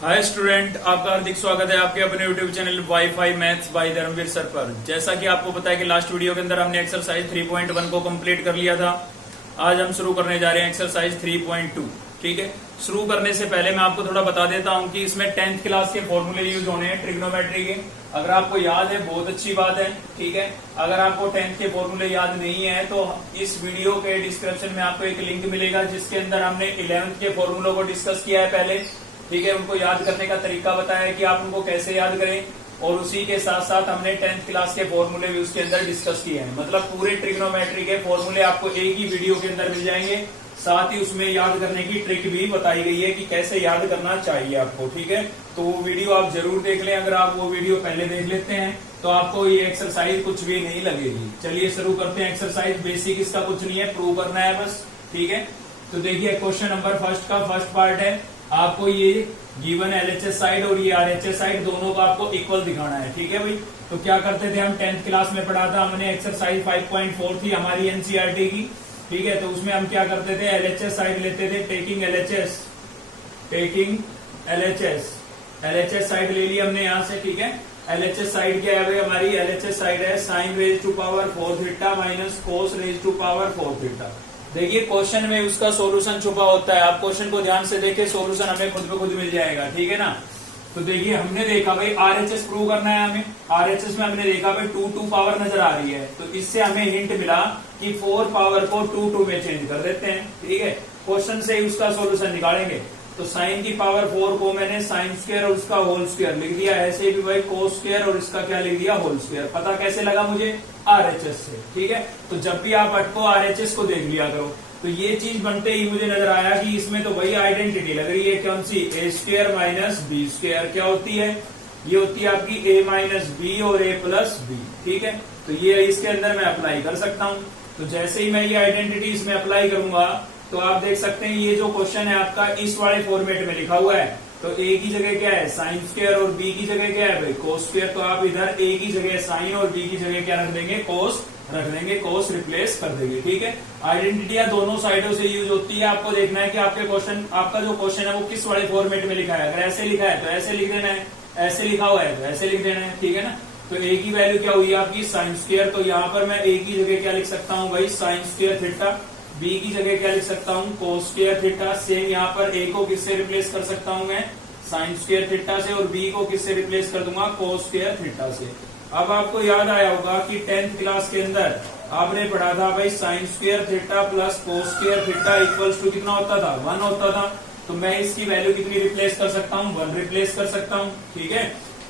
Hi student, आपका हार्दिक स्वागत है आपके अपने YouTube channel wifi maths by Dharmveer sir पर। जैसा कि आपको पता है कि लास्ट वीडियो के अंदर हमने एक्सरसाइज 3.1 को कंप्लीट कर लिया था। आज हम शुरू करने जा रहे हैं एक्सरसाइज 3.2। ठीक है, शुरू करने से पहले मैं आपको थोड़ा बता देता हूं कि इसमें 10th क्लास के फॉर्मूले यूज होने हैं ट्रिग्नोमेट्री के। अगर आपको याद है बहुत अच्छी बात है। ठीक है, अगर आपको 10th के फॉर्मूले याद नहीं है तो इस वीडियो के डिस्क्रिप्शन में आपको एक लिंक मिलेगा जिसके अंदर हमने 11th के फॉर्मूलों को डिस्कस किया है पहले। ठीक है, उनको याद करने का तरीका बताया है कि आप उनको कैसे याद करें, और उसी के साथ साथ हमने 10th क्लास के फॉर्मूले भी उसके अंदर डिस्कस किए हैं। मतलब पूरे ट्रिग्नोमेट्री के फॉर्मूले आपको एक ही वीडियो के अंदर मिल जाएंगे। साथ ही उसमें याद करने की ट्रिक भी बताई गई है कि कैसे याद करना चाहिए आपको। ठीक है, तो वो वीडियो आप जरूर देख लें। अगर आप वो वीडियो पहले देख लेते हैं तो आपको ये एक्सरसाइज कुछ भी नहीं लगेगी। चलिए शुरू करते हैं एक्सरसाइज। बेसिक इसका कुछ नहीं है, प्रूव करना है बस। ठीक है, तो देखिए क्वेश्चन नंबर फर्स्ट का फर्स्ट पार्ट है। आपको ये गिवन एलएचएस साइड और ये आरएचएस साइड दोनों को आपको इक्वल दिखाना है। ठीक है भाई, तो क्या करते थे हम 10th क्लास में पढ़ा था हमने, एक्सरसाइज 5.4 थी हमारी एनसीईआरटी की। ठीक है, तो उसमें हम क्या करते थे, एलएचएस साइड लेते थे, टेकिंग एलएचएस साइड ले ली हमने यहां से। ठीक है, एलएचएस साइड क्या है भाई हमारी, एलएचएस साइड है sine raise to power 4 theta minus cos raise to power 4 theta. देखिए क्वेश्चन में उसका सॉल्यूशन छुपा होता है। आप क्वेश्चन को ध्यान से देखिए, सॉल्यूशन हमें खुद ब खुद मिल जाएगा। ठीक है ना, तो देखिए हमने देखा भाई आरएचएस प्रूव करना है हमें। आरएचएस में हमने देखा भाई 2 पावर नजर आ रही है, तो इससे हमें हिंट मिला कि 4 पावर को 2 में चेंज कर देते हैं। ठीक है, क्वेश्चन से ही उसका सॉल्यूशन निकालेंगे। तो साइन की पावर 4 को मैंने साइन स्क्वायर और उसका होल स्क्वायर लिख दिया। ऐसे भी भाई कोस स्क्वायर और इसका क्या लिख दिया, होल स्क्वायर। पता कैसे लगा मुझे, आरएचएस से। ठीक है, तो जब भी आप अटको आरएचएस को देख लिया करो। तो ये चीज बनते ही मुझे नजर आया कि इसमें तो वही आइडेंटिटी लग रही है। कौन सी, ए स्क्वायर माइनस बी स्क्वायर। क्या होती है, ये होती है आपकी ए माइनस बी और ए प्लस बी। ठीक है, तो ये इसके अंदर मैं अप्लाई कर सकता हूं। तो जैसे ही मैं ये आइडेंटिटी इसमें अप्लाई करूंगा तो आप देख सकते हैं ये जो क्वेश्चन है आपका इस वाले फॉर्मेट में लिखा हुआ है। तो ए की जगह क्या है, साइन स्क्वायर, और बी की जगह क्या है भाई, कोस स्क्वायर। तो आप इधर ए की जगह साइन और बी की जगह क्या रख देंगे, कोस रख देंगे, कोस रिप्लेस कर देंगे। ठीक है, आइडेंटिटियां दोनों साइडों से यूज होती है। आपको देखना है कि आपका जो क्वेश्चन है वो किस वाले फॉर्मेट में लिखा है। अगर ऐसे लिखा है तो ऐसे लिख देना है, ऐसे लिखा हुआ है तो ऐसे लिख देना है। ठीक है ना, तो ए की वैल्यू क्या हुई आपकी, साइन स्क्वायर। तो यहाँ पर मैं ए की जगह क्या लिख सकता हूँ भाई, साइन स्क्वायर थीटा। बी की जगह क्या लिख सकता हूँ, कोस स्क्वायर थीटा। सेम यहाँ पर ए को किससे रिप्लेस कर सकता हूँ मैं, साइन स्क्वायर थीटा से, और बी को किससे रिप्लेस कर दूंगा, कोस स्क्वायर थीटा से। अब आपको याद आया होगा कि 10th क्लास के अंदर आपने पढ़ा था भाई sine square theta plus cos square theta equals to कितना होता था, 1 होता था। तो मैं इसकी वैल्यू कितनी रिप्लेस कर सकता हूँ, 1 रिप्लेस कर सकता हूँ। ठीक है,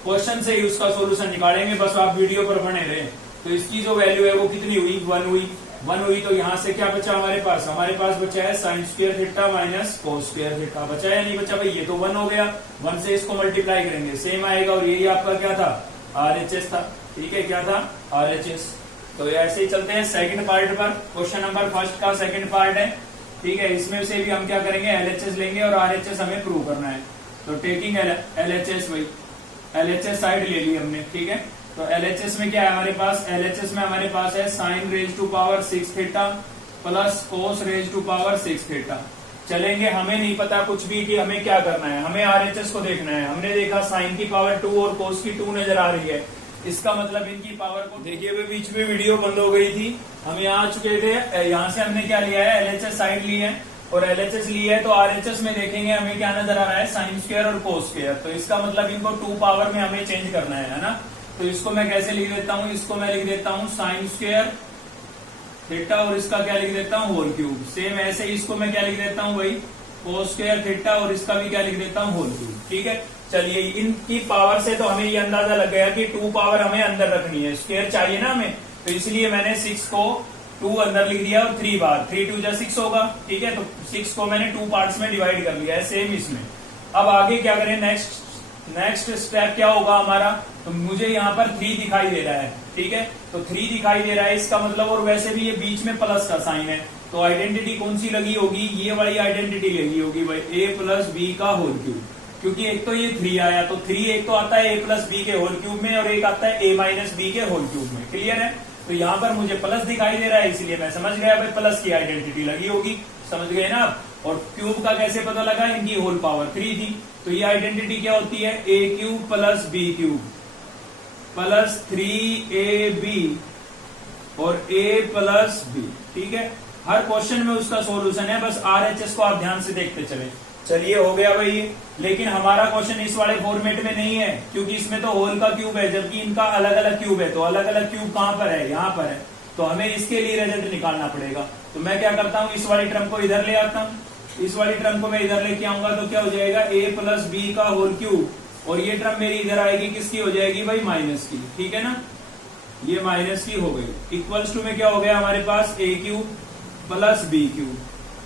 क्वेश्चन से ही उसका सोल्यूशन निकालेंगे, बस आप वीडियो पर बने रहे। तो इसकी जो वैल्यू है वो कितनी हुई, 1 हुई। तो यहाँ से क्या बचा हमारे पास बचा है sign square theta minus cos square theta. बचा या नहीं बचा भाई, ये तो 1 हो गया। 1 से इसको मल्टीप्लाई करेंगे, सेम आएगा। और यही आपका क्या था, आरएचएस था। ठीक है, क्या था, आरएचएस। तो ऐसे ही चलते हैं सेकंड पार्ट पर। क्वेश्चन नंबर फर्स्ट का सेकंड पार्ट है। ठीक है, इसमें से भी हम क्या करेंगे, एलएचएस लेंगे और आरएचएस हमें प्रूव करना है। तो टेकिंग एलएचएस, भाई एलएचएस साइड ले ली हमने। ठीक है, तो एलएचएस में क्या है हमारे पास, एलएचएस में हमारे पास है sine raise to power 6 theta plus cos raise to power 6 theta. चलेंगे, हमें नहीं पता कुछ भी कि हमें क्या करना है, हमें आरएचएस को देखना है। हमने देखा साइन की पावर 2 और कोस की 2 नजर आ रही है, इसका मतलब इनकी पावर को देखिए। वे बीच में वीडियो बंद हो गई थी, हम यहाँ आ चुके थे। यहाँ से हमने क्या लिया है, एलएचएस साइड ली है और एलएचएस ली है। तो आरएचएस में देखेंगे हमें क्या नजर आ रहा है, साइन स्क्वायर और कोस स्क्वायर। तो इसका मतलब इनको 2 पावर में हमें चेंज करना है ना। तो इसको मैं कैसे लिख देता हूँ, इसको मैं लिख देता हूँ साइन स्क्वायर थीटा और इसका क्या लिख देता हूँ, होल क्यूब। सेम ऐसे ही इसको मैं क्या लिख देता हूँ भाई, कोस स्क्वायर थीटा और इसका भी क्या लिख देता हूँ, होल क्यूब। ठीक है, चलिए इनकी पावर से तो हमें ये अंदाजा लग गया कि 2 पावर हमें अंदर रखनी है, स्क्वायर चाहिए ना हमें। तो इसलिए मैंने 6 को 2 अंदर लिख दिया और 3 बार, 3 2 6 होगा। ठीक है, तो 6 को मैंने 2 पार्ट्स में डिवाइड कर लिया है, सेम इसमें। अब आगे क्या करें, नेक्स्ट स्टेप क्या होगा हमारा, तो मुझे यहाँ पर 3 दिखाई दे रहा है। ठीक है, तो 3 दिखाई दे रहा है, इसका मतलब, और वैसे भी ये बीच में प्लस का साइन है, तो आइडेंटिटी कौन सी लगी होगी, ये वाली आइडेंटिटी लगी होगी भाई, ए प्लस बी का होल क्यूब। क्योंकि एक तो ये 3 आया, तो 3 एक तो आता है ए प्लस बी के होल क्यूब में और एक आता है ए माइनस बी के होल क्यूब में। क्लियर है, तो यहाँ पर मुझे प्लस दिखाई दे रहा है, इसलिए मैं समझ गया भाई प्लस की आइडेंटिटी लगी होगी। समझ गए ना आप। और क्यूब का कैसे पता लगा, इनकी होल पावर 3 थी, तो तो ये आइडेंटिटी क्या होती है, A cube plus B cube plus 3ab और a प्लस बी। ठीक है, हर क्वेश्चन में उसका सॉल्यूशन है, बस RHS को आप ध्यान से देखते चले। चलिए हो गया भाई ये, लेकिन हमारा क्वेश्चन इस वाले फॉर्मेट में नहीं है, क्योंकि इसमें तो होल का क्यूब है, जबकि इनका अलग अलग क्यूब है। तो अलग अलग क्यूब कहां पर है, यहाँ पर है। तो हमें इसके लिए रिजल्ट निकालना पड़ेगा। तो मैं क्या करता हूँ, इस वाली टर्म को इधर ले आता हूँ, इस वाली टर्म को मैं इधर लेके आऊंगा, तो क्या हो जाएगा, a प्लस बी का होल क्यूब, और ये टर्म मेरी इधर आएगी, किसकी हो जाएगी भाई, माइनस की। ठीक है ना, ये माइनस की हो गई। इक्वल्स टू में क्या हो गया हमारे पास, a cube plus B cube.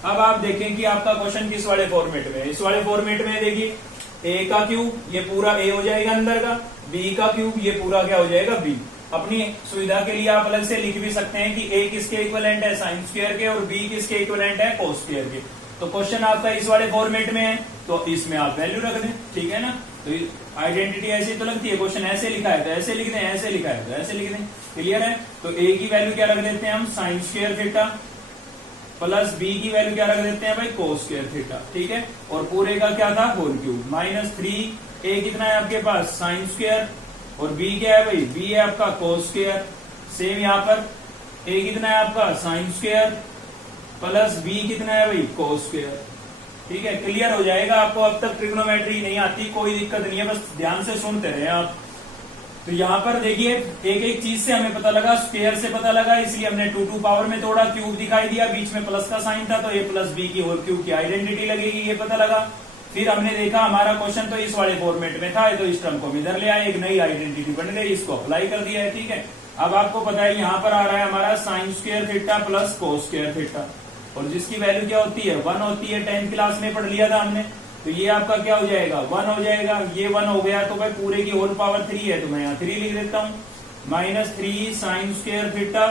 अब आप देखें कि आपका क्वेश्चन किस वाले फॉर्मेट में है। इस वाले फॉर्मेट में देखिए, a का क्यूब ये पूरा a हो जाएगा अंदर का, b का क्यूब ये पूरा क्या हो जाएगा, b। अपनी सुविधा के लिए आप अलग से लिख भी सकते हैं कि a किसके इक्विवेलेंट है, साइन स्क्वायर के, और b किसके इक्विवेलेंट है, कोस स्क्वायर के। तो क्वेश्चन आपका इस वाले फॉर्मेट में है, तो इसमें आप वैल्यू रख दें। ठीक है ना, तो आइडेंटिटी ऐसी तो लगती है, क्वेश्चन ऐसे लिखा है तो ऐसे लिख दें, ऐसे लिखा है तो ऐसे लिख दें। क्लियर है, तो a की वैल्यू क्या रख देते हैं हम, sign square theta, plus b की वैल्यू क्या रख देते हैं भाई, कोस स्क्वायर थीटा। ठीक है, और पूरे का क्या था, होल क्यूब, माइनस 3a कितना है आपके पास, साइन स्क्वायर, और b क्या है भाई, b है आपका कोस स्क्वायर। सेम यहाँ पर a कितना है आपका, साइन स्क्वायर, प्लस b कितना है भाई, कोस स्क्वायर। ठीक है, क्लियर हो जाएगा आपको। अब तक ट्रिग्नोमेट्री नहीं आती, कोई दिक्कत नहीं है, बस ध्यान से सुनते रहे आप। तो यहाँ पर देखिए, एक एक चीज से हमें पता लगा, स्क्वायर से पता लगा, इसलिए हमने 2 पावर में तोड़ा, क्यूब दिखाई दिया, बीच में प्लस का साइन था, तो a प्लस बी की होल क्यूब की आइडेंटिटी लगेगी, ये पता लगा। फिर हमने देखा हमारा क्वेश्चन तो इस वाले फॉर्मेट में था, तो इस टर्म को हम इधर ले आए, एक नई आइडेंटिटी बन गई, इसको अप्लाई कर दिया है। ठीक है, अब आपको पता है यहाँ पर आ रहा है हमारा sine square theta plus cos square theta, और जिसकी वैल्यू क्या होती है, 1 होती है। 10th क्लास में पढ़ लिया था हमने। तो ये आपका क्या हो जाएगा, 1 हो जाएगा। ये 1 हो गया, तो भाई पूरे की होल पावर 3 है, तो मैं यहाँ 3 लिख देता हूँ, माइनस 3 साइन स्क्वायर थीटा,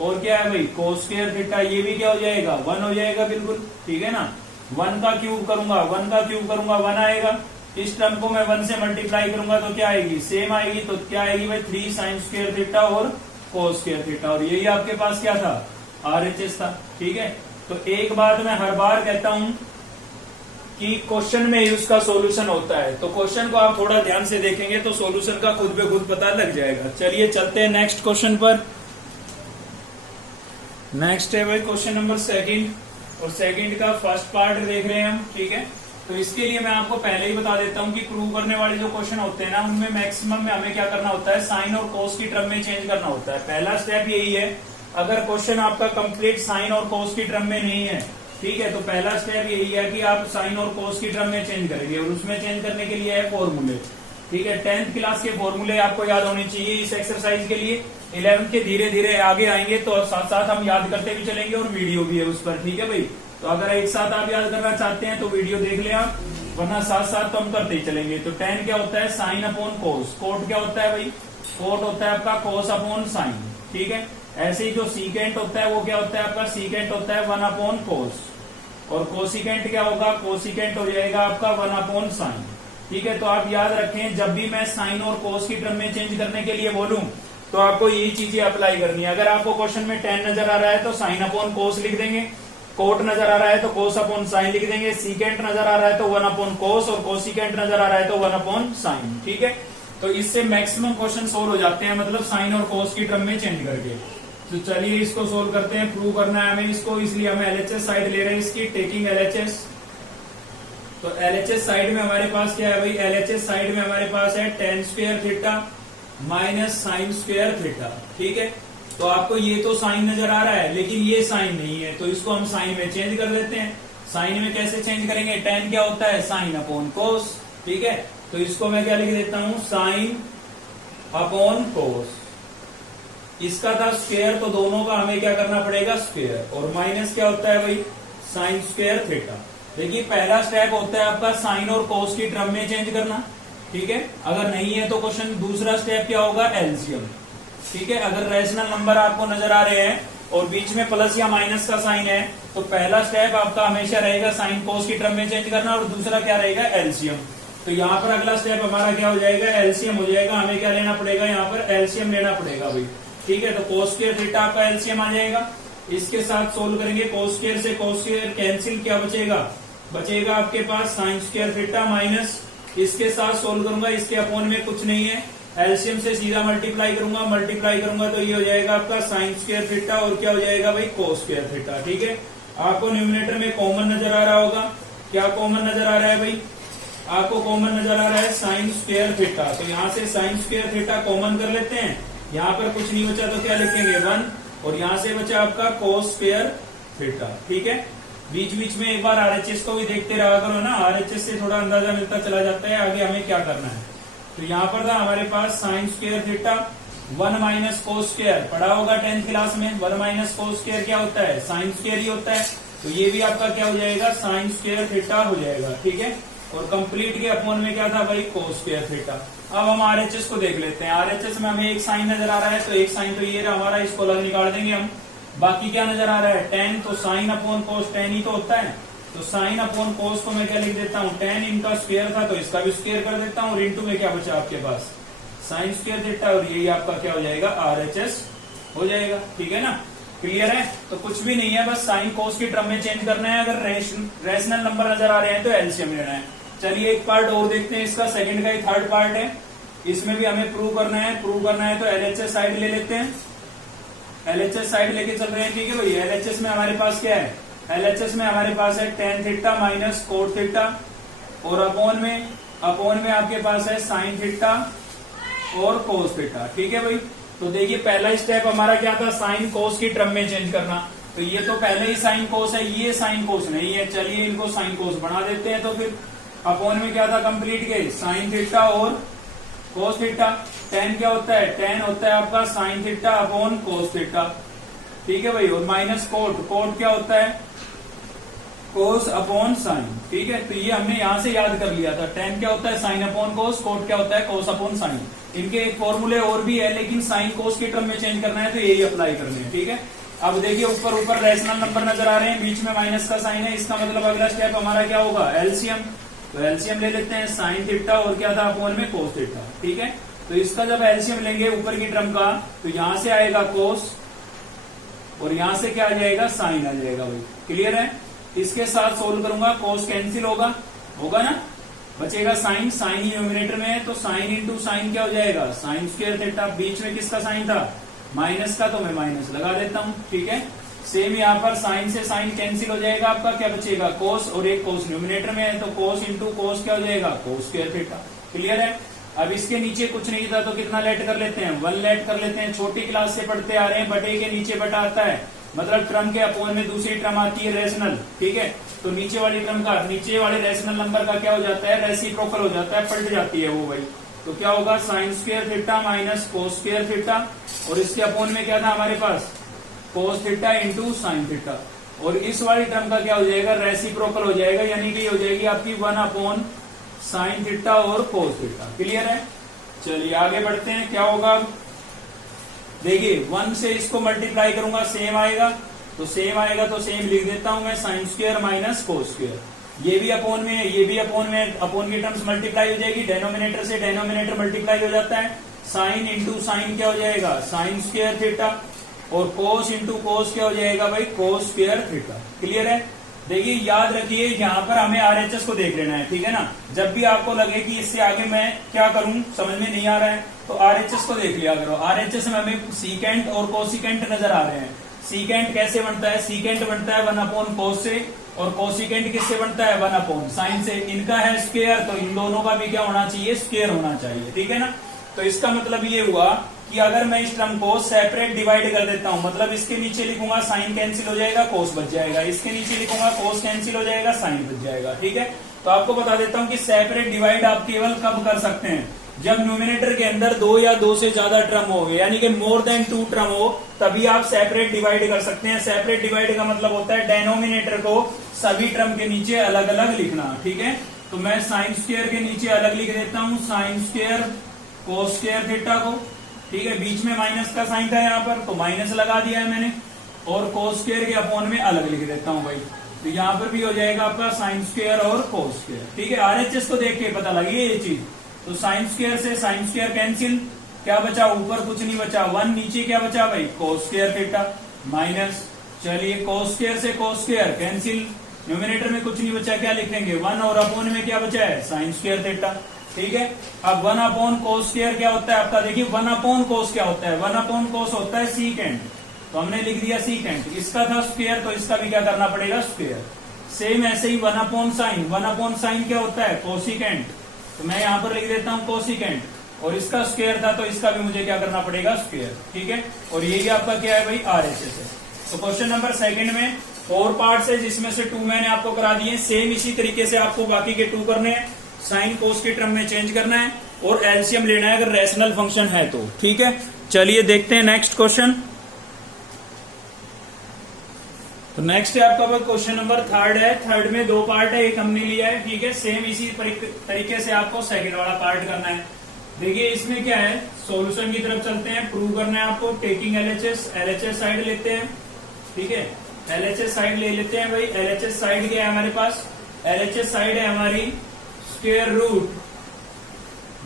और क्या है भाई, कोस स्क्वायर थीटा। ये भी क्या हो जाएगा, 1 हो जाएगा बिल्कुल। ठीक है ना, 1 का क्यूब करूंगा, 1 का क्यूब करूंगा, 1 आएगा। इस टर्म को मैं 1 से मल्टीप्लाई करूंगा तो क्या आएगी, सेम आएगी। तो क्या आएगी भाई, 3 साइन स्क्वायर थीटा और कोस स्क्वायर थीटा, और यही आपके पास क्या था, RHS था। ठीक है, तो एक बात मैं हर बार कहता हूं कि क्वेश्चन में ही उसका सॉल्यूशन होता है, तो क्वेश्चन को आप थोड़ा ध्यान से देखेंगे तो सॉल्यूशन का खुद पे खुद पता लग जाएगा। चलिए चलते हैं नेक्स्ट क्वेश्चन पर। नेक्स्ट है भाई क्वेश्चन नंबर 2, और 2 का फर्स्ट पार्ट देख रहे हैं हम। ठीक है, तो इसके लिए मैं आपको पहले ही बता देता हूं कि प्रूव करने वाले जो क्वेश्चन होते हैं ना, उनमें मैक्सिमम में हमें क्या करना होता है, साइन और कोस की टर्म में चेंज करना होता है। पहला स्टेप यही है। अगर क्वेश्चन आपका कंप्लीट साइन और कोस की टर्म में नहीं है, ठीक है, तो पहला स्टेप यही है कि आप साइन और कोस की टर्म में चेंज करेंगे, और उसमें चेंज करने के लिए है फॉर्मूले। ठीक है, 10th क्लास के फॉर्मूले आपको याद होने चाहिए इस एक्सरसाइज के लिए। 11th के धीरे धीरे आगे आएंगे, तो साथ साथ हम याद करते भी चलेंगे, और वीडियो भी है उस पर। ठीक है भाई, तो अगर एक साथ आप याद करना चाहते हैं तो वीडियो देख लें आप, वरना साथ साथ तो हम करते ही चलेंगे। तो 10 क्या होता है, साइन अपॉन कोस। कोट क्या होता है भाई, कोट होता है आपका कोस अपॉन साइन। ठीक है, ऐसे ही जो सीकेंट होता है वो क्या होता है आपका, सीकेंट होता है 1 अपॉन कोस, और कोसिकेंट क्या होगा, कोसिकेंट हो जाएगा आपका 1 अपॉन साइन। ठीक है, तो आप याद रखें, जब भी मैं साइन और कोस की टर्म में चेंज करने के लिए बोलूं तो आपको यही चीजें अप्लाई करनी है। अगर आपको क्वेश्चन में 10 नजर आ रहा है तो साइन अपॉन कोस लिख देंगे, कोट नजर आ रहा है तो कोस अपॉन साइन लिख देंगे, सीकेंट नजर आ रहा है तो 1 अपॉन कोस, और कोसिकेंट नजर आ रहा है तो 1 अपॉन साइन। ठीक है, तो इससे मैक्सिमम क्वेश्चन सोल्व हो जाते हैं, मतलब साइन और कोस की टर्म में चेंज करके। तो चलिए इसको सोल्व करते हैं, प्रूव करना है हमें इसको, इसलिए हमें LHS साइड ले रहे हैं इसकी, टेकिंग LHS। तो LHS साइड में हमारे पास क्या है भाई, LHS साइड में हमारे पास है tan square theta minus sign square theta. ठीक है, तो आपको ये तो साइन नजर आ रहा है, लेकिन ये साइन नहीं है, तो इसको हम साइन में चेंज कर लेते हैं। साइन में कैसे चेंज करेंगे, tan क्या होता है, साइन अपॉन कोस। ठीक है, तो इसको मैं क्या लिख देता हूं, साइन अपॉन कोस। इसका था स्क्वायर, तो दोनों का हमें क्या करना पड़ेगा, स्क्वायर, और माइनस क्या होता है भाई, साइन स्क्वायर थीटा। देखिए पहला स्टेप होता है आपका साइन और कोस की टर्म में चेंज करना। ठीक है, अगर नहीं है तो क्वेश्चन दूसरा स्टेप क्या होगा, एलसीएम। ठीक है, अगर रैशनल नंबर आपको नजर आ रहे हैं और बीच में प्लस या माइनस का साइन है, तो पहला स्टेप आपका हमेशा रहेगा साइन कोस की टर्म में चेंज करना, और दूसरा क्या रहेगा, एलसीएम। तो यहाँ पर अगला स्टेप हमारा क्या हो जाएगा, एलसीएम हो जाएगा। हमें क्या लेना पड़ेगा, यहाँ पर एलसीएम लेना पड़ेगा भाई। ठीक है, तो कोस स्क्वायर थीटा आपका एलसीएम आ जाएगा। इसके साथ सोल्व करेंगे, कोस स्क्वायर से कोस स्क्वायर कैंसिल, क्या बचेगा, बचेगा आपके पास साइन स्क्वायर थीटा माइनस, इसके साथ सोल्व करूंगा, इसके अपोन में कुछ नहीं है, एलसीएम से सीधा मल्टीप्लाई करूंगा तो ये हो जाएगा आपका साइन स्क्वायर थीटा और क्या हो जाएगा भाई कोस स्क्वायर थीटा। ठीक है, आपको न्यूमिनेटर में कॉमन नजर आ रहा होगा, क्या कॉमन नजर आ रहा है भाई, आपको कॉमन नजर आ रहा है साइन स्क्वायर थीटा, तो यहाँ से साइन स्क्वायर थीटा कॉमन कर लेते हैं, यहाँ पर कुछ नहीं बचा तो क्या लिखेंगे 1, और यहाँ से बचा आपका कोस स्क्वायर थीटा। ठीक है, बीच बीच में एक बार आरएचएस को भी देखते रहा करो ना, आरएचएस से थोड़ा अंदाजा मिलता चला जाता है आगे हमें क्या करना है। तो यहाँ पर था हमारे पास sine square theta 1 minus cos square, पढ़ा होगा 10th क्लास में, 1 माइनस कोस स्क्वायर क्या होता है, साइन स्क्वायर ही होता है, तो ये भी आपका क्या हो जाएगा साइन स्क्वायर थीटा हो जाएगा। ठीक है, और कंप्लीट के अपोन में क्या था भाई कोस स्क्वायर थीटा। अब हम आरएचएस को देख लेते हैं, आरएचएस में हमें एक साइन नजर आ रहा है, तो एक साइन तो ये रहा हमारा, इसको अलग निकाल देंगे हम। बाकी क्या नजर आ रहा है tan, तो साइन अपॉन कोस tan ही तो होता है, तो साइन अपॉन कोस को मैं क्या लिख देता हूँ, tan इनका स्क्वायर था तो इसका भी स्क्वायर कर देता हूँ, और इंटू में क्या बचा आपके पास साइन स्क्वायर थीटा, और यही आपका क्या हो जाएगा आरएचएस हो जाएगा। ठीक है ना, क्लियर है। तो कुछ भी नहीं है, बस साइन कोस की टर्म में चेंज करना है, अगर रेशनल नंबर नजर आ रहे हैं तो एलसीएम लेना है। चलिए एक पार्ट और देखते हैं इसका, सेकंड का ही थर्ड पार्ट है, इसमें भी हमें प्रूव करना है तो एलएचएस साइड ले लेते हैं, एलएचएस साइड लेके चल रहे हैं। ठीक है भाई, एलएचएस में हमारे पास क्या है, एलएचएस में हमारे पास है tan theta minus cot theta, और अपोन में आपके पास है साइन थीटा और कोस थीटा। ठीक है भाई, तो देखिए पहला स्टेप हमारा क्या था, साइन कोस की टर्म में चेंज करना, तो ये तो पहले ही साइन कोस है, ये साइन कोस नहीं है, चलिए इनको साइन कोस बना देते हैं। तो फिर अपोन में क्या था कंप्लीट के साइन थीटा और कोस थीटा, tan क्या होता है, tan होता है आपका sine theta upon cos theta. ठीक है भाई, और माइनस कोट क्या होता है कोस अपॉन साइन। ठीक है, तो ये हमने यहां से याद कर लिया था, tan क्या होता है साइन अपॉन कोस, कोट क्या होता है कोस अपॉन साइन। इनके एक फॉर्मूले और भी है, लेकिन साइन कोस की टर्म में चेंज करना है तो यही अप्लाई करने हैं। ठीक है, अब देखिए ऊपर रेशनल नंबर नजर आ रहे हैं, बीच में माइनस का साइन है, इसका मतलब अगला स्टेप हमारा क्या होगा एलसीएम, तो एलसीएम ले लेते हैं साइन थीटा और क्या था अपॉन में कोस थीटा। ठीक है, तो इसका जब एलसीएम लेंगे ऊपर की टर्म का, तो यहां से आएगा कोस और यहां से क्या आ जाएगा साइन आ जाएगा भाई, क्लियर है। इसके साथ सोल्व करूंगा, कोस कैंसिल होगा ना, बचेगा साइन, साइन ही न्यूमिनेटर में है, तो साइन इंटू साइन क्या हो जाएगा साइन स्क्वायर थीटा, बीच में किसका साइन था माइनस का, तो मैं माइनस लगा देता हूं। ठीक है, सेम यहाँ पर साइन से साइन कैंसिल हो जाएगा, आपका क्या बचेगा कोस, और एक कोस न्यूमिनेटर में है, तो कोस इंटू कोस क्या हो जाएगा कोस स्क्वायर थीटा। क्लियर है। अब इसके नीचे कुछ नहीं था तो कितना लेट कर लेते हैं 1 लेट कर लेते हैं, छोटी क्लास से पढ़ते आ रहे हैं, बटे के नीचे बटा आता है, मतलब टर्म के अपोन में दूसरी टर्म आती है रेशनल। ठीक है, तो नीचे वाली टर्म का नीचे वाले रेशनल नंबर का क्या हो जाता है रेसिप्रोकल हो जाता है, पलट जाती है वो भाई, तो क्या होगा sine square theta minus cos square theta, और इसके अपोन में क्या था हमारे पास cos theta into sine theta, और इस वाली टर्म का क्या हो जाएगा रेसिप्रोकल हो जाएगा, यानी कि हो जाएगी आपकी 1 अपॉन साइन थीटा और कोस थीटा। क्लियर है। चलिए आगे बढ़ते हैं, क्या होगा देखिए 1 से इसको मल्टीप्लाई करूंगा सेम आएगा, तो सेम लिख देता हूं मैं sine square minus cos square, ये भी अपोन में है, ये भी अपोन में, अपोन की टर्म्स मल्टीप्लाई हो जाएगी, डेनोमिनेटर से डेनोमिनेटर मल्टीप्लाई हो जाता है, साइन इंटू साइन क्या हो जाएगा साइन स्क्वायर थीटा, और कोस इंटू कोस क्या हो जाएगा भाई कोस स्क्वायर थीटा। क्लियर है। देखिए याद रखिए यहाँ पर हमें आरएचएस को देख लेना है, ठीक है ना, जब भी आपको लगे कि इससे आगे मैं क्या करूं समझ में नहीं आ रहा है तो आरएचएस को देख लिया करो। आरएचएस में हमें सीकेंट और कोसिकेंट नजर आ रहे हैं। सीकेंट कैसे बनता है, सीकेंट बनता है 1 अपॉन कोस से, और कोसिकेंट किससे बनता है 1 अपॉन साइन से, इनका है स्क्वायर, तो इन दोनों का भी क्या होना चाहिए स्क्वायर होना चाहिए। ठीक है ना, तो इसका मतलब ये हुआ कि अगर मैं इस टर्म को सेपरेट डिवाइड कर देता हूं, मतलब इसके नीचे लिखूंगा साइन कैंसिल हो जाएगा कोस बच जाएगा, इसके नीचे लिखूंगा कोस कैंसिल हो जाएगा साइन बच जाएगा। ठीक है, तो आपको बता देता हूं कि सेपरेट डिवाइड आप केवल कब कर सकते हैं जब न्यूमिनेटर के अंदर 2 या 2 से ज्यादा टर्म हो, यानी कि मोर देन 2 टर्म हो, तभी आप सेपरेट डिवाइड कर सकते हैं। सेपरेट डिवाइड का मतलब होता है डेनोमिनेटर को सभी टर्म के नीचे अलग अलग लिखना। ठीक है, तो मैं साइन स्क्वायर के नीचे अलग लिख देता हूं साइन स्क्वायर कोस स्क्वायर थीटा को। ठीक है, बीच में माइनस का साइन था यहाँ पर, तो माइनस लगा दिया है मैंने, और कोस स्क्वायर के अपॉन में अलग लिख देता हूं भाई, तो यहाँ पर भी हो जाएगा आपका साइन स्क्वायर और कोस स्क्वायर। ठीक है, आरएचएस को देख के पता लगी ये चीज, तो साइन स्क्वायर से साइन स्क्वायर कैंसिल, क्या बचा ऊपर कुछ नहीं बचा 1, नीचे क्या बचा भाई कोस स्क्वायर थीटा माइनस, चलिए कोस स्क्वायर से कोस स्क्वायर कैंसिल, न्यूमिनेटर में कुछ नहीं बचा, क्या लिखेंगे 1 और अपोन में क्या बचा है साइन स्क्वायर थीटा। ठीक है, अब 1 अपॉन कोस स्क्वायर क्या होता है आपका, देखिए 1 अपॉन कोस क्या होता है, 1 अपॉन कोस होता है सीकेंड, तो हमने लिख दिया सीकेंड, इसका था स्क्वायर तो इसका भी क्या करना पड़ेगा स्क्वायर। सेम ऐसे ही 1 अपॉन साइन, 1 अपॉन साइन क्या होता है कोसिकेंड, तो मैं यहाँ पर लिख देता हूँ कोसिकेंड, और इसका स्क्वायर था तो इसका भी मुझे क्या करना पड़ेगा स्क्वायर। ठीक है, और यही आपका क्या है भाई RHS है। तो क्वेश्चन नंबर सेकंड में 4 पार्ट्स है जिसमें से 2 मैंने आपको करा दिए, सेम इसी तरीके से आपको बाकी के 2 करने हैं, साइन कोस के टर्म में चेंज करना है और एलसीएम लेना है अगर रैशनल फंक्शन है तो। ठीक है, चलिए देखते हैं नेक्स्ट क्वेश्चन। तो नेक्स्ट है आपका क्वेश्चन नंबर थर्ड है, थर्ड में 2 पार्ट है, एक हमने लिया है। ठीक है, सेम इसी तरीके से आपको सेकंड वाला पार्ट करना है। देखिए इसमें क्या है, सॉल्यूशन की तरफ चलते हैं, प्रूव करना है आपको। टेकिंग एलएचएस साइड लेते हैं। ठीक है, एलएचएस साइड ले लेते हैं भाई। एलएचएस साइड क्या है हमारे पास, एलएचएस साइड है हमारी स्क्वायर रूट